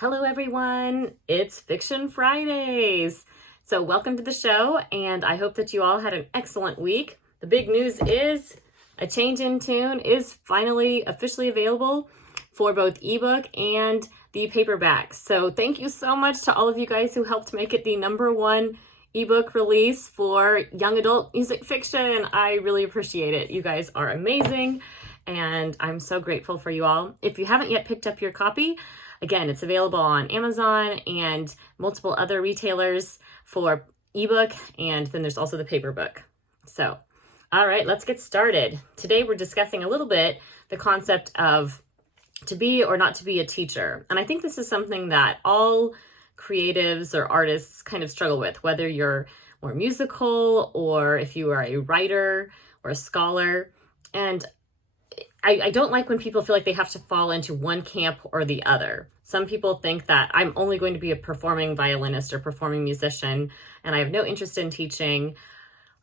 Hello, everyone. It's Fiction Fridays. So, welcome to the show, and I hope that you all had an excellent week. The big news is A Change in Tune is finally officially available for both ebook and the paperback. So, thank you so much to all of you guys who helped make it the #1 ebook release for young adult music fiction. I really appreciate it. You guys are amazing, and I'm so grateful for you all. If you haven't yet picked up your copy, again, it's available on Amazon and multiple other retailers for ebook, and then there's also the paper book. So, all right, let's get started. Today we're discussing a little bit the concept of to be or not to be a teacher. And I think this is something that all creatives or artists kind of struggle with, whether you're more musical or if you are a writer or a scholar. And I don't like when people feel like they have to fall into one camp or the other. Some people think that I'm only going to be a performing violinist or performing musician, and I have no interest in teaching.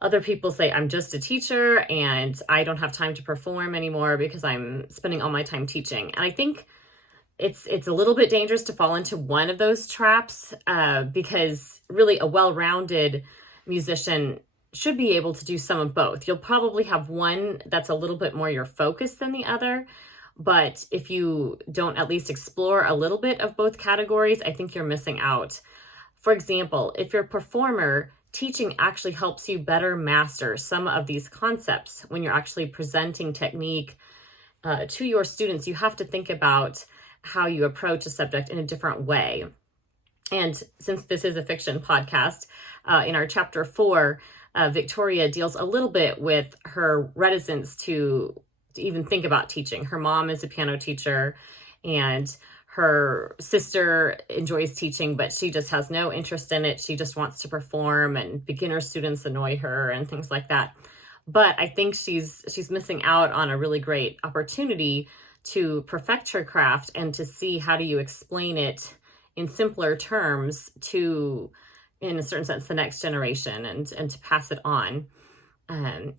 Other people say I'm just a teacher and I don't have time to perform anymore because I'm spending all my time teaching. And I think it's a little bit dangerous to fall into one of those traps because really a well-rounded musician should be able to do some of both. You'll probably have one that's a little bit more your focus than the other, but if you don't at least explore a little bit of both categories, I think you're missing out. For example, if you're a performer, teaching actually helps you better master some of these concepts. When you're actually presenting technique to your students, you have to think about how you approach a subject in a different way. And since this is a fiction podcast, in our chapter 4, Victoria deals a little bit with her reticence to even think about teaching. Her mom is a piano teacher and her sister enjoys teaching, but she just has no interest in it. She just wants to perform, and beginner students annoy her and things like that. But I think she's missing out on a really great opportunity to perfect her craft and to see how do you explain it in simpler terms to, in a certain sense, the next generation and to pass it on.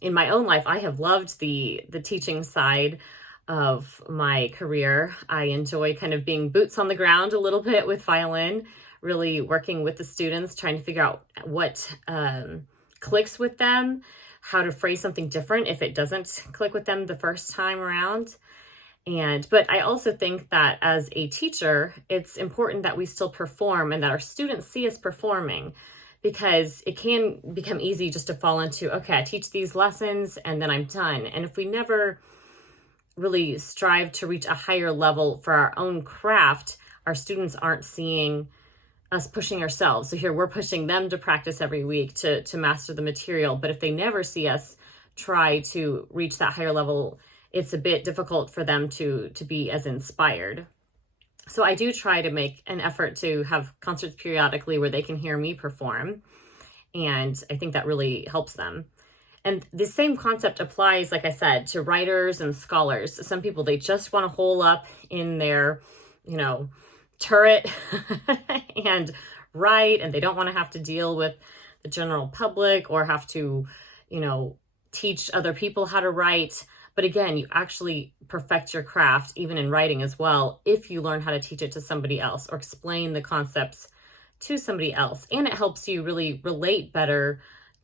In my own life, I have loved the teaching side of my career. I enjoy kind of being boots on the ground a little bit with violin, really working with the students, trying to figure out what clicks with them, how to phrase something different if it doesn't click with them the first time around. But I also think that as a teacher, it's important that we still perform and that our students see us performing, because it can become easy just to fall into, okay, I teach these lessons and then I'm done. And if we never really strive to reach a higher level for our own craft, our students aren't seeing us pushing ourselves. So here we're pushing them to practice every week to master the material. But if they never see us try to reach that higher level, it's a bit difficult for them to be as inspired. So I do try to make an effort to have concerts periodically where they can hear me perform. And I think that really helps them. And the same concept applies, like I said, to writers and scholars. Some people, they just want to hole up in their, turret and write, and they don't want to have to deal with the general public or have to, teach other people how to write. But again, you actually perfect your craft, even in writing as well, if you learn how to teach it to somebody else or explain the concepts to somebody else. And it helps you really relate better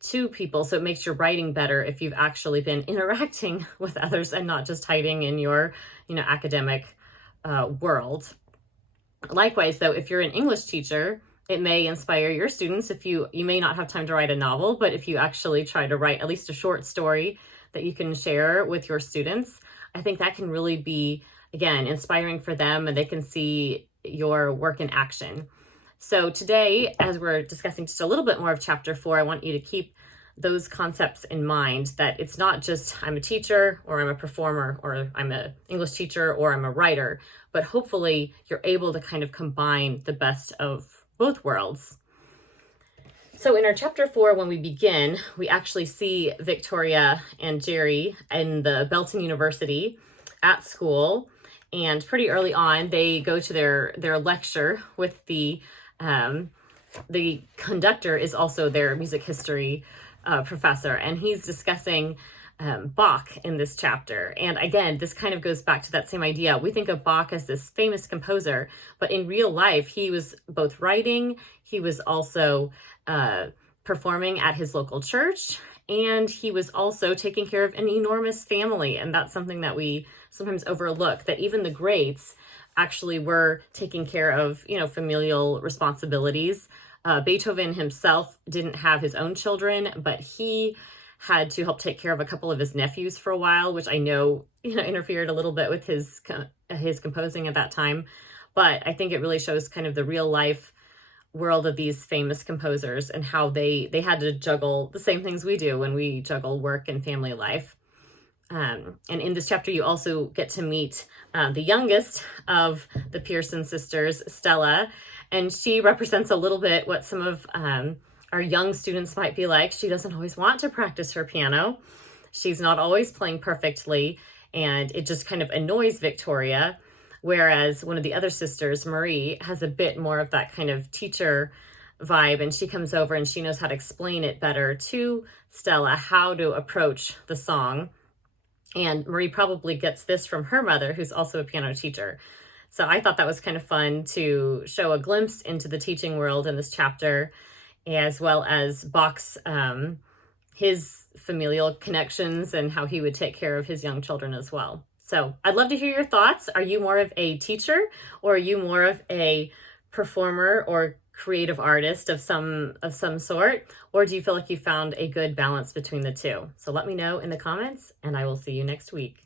to people. So it makes your writing better if you've actually been interacting with others and not just hiding in your, academic world. Likewise, though, if you're an English teacher, it may inspire your students. If you may not have time to write a novel, but if you actually try to write at least a short story that you can share with your students, I think that can really be, again, inspiring for them, and they can see your work in action. So today, as we're discussing just a little bit more of chapter 4, I want you to keep those concepts in mind, that it's not just I'm a teacher or I'm a performer or I'm an English teacher or I'm a writer, but hopefully you're able to kind of combine the best of both worlds. So in our chapter 4, when we begin, we actually see Victoria and Jerry in the Belton University at school. And pretty early on, they go to their lecture with the conductor is also their music history professor. And he's discussing Bach in this chapter. And again, this kind of goes back to that same idea. We think of Bach as this famous composer, but in real life, he was both writing, he was also performing at his local church, and he was also taking care of an enormous family. And that's something that we sometimes overlook, that even the greats actually were taking care of, familial responsibilities. Beethoven himself didn't have his own children, but he had to help take care of a couple of his nephews for a while, which I know, interfered a little bit with his composing at that time. But I think it really shows kind of the real life world of these famous composers and how they had to juggle the same things we do when we juggle work and family life. And in this chapter, you also get to meet the youngest of the Pearson sisters, Stella, and she represents a little bit what some of our young students might be like. She doesn't always want to practice her piano. She's not always playing perfectly, and it just kind of annoys Victoria. Whereas one of the other sisters, Marie, has a bit more of that kind of teacher vibe, and she comes over and she knows how to explain it better to Stella, how to approach the song. And Marie probably gets this from her mother, who's also a piano teacher. So I thought that was kind of fun to show a glimpse into the teaching world in this chapter, as well as Bach's, his familial connections and how he would take care of his young children as well. So I'd love to hear your thoughts. Are you more of a teacher, or are you more of a performer or creative artist of some sort? Or do you feel like you found a good balance between the two? So let me know in the comments, and I will see you next week.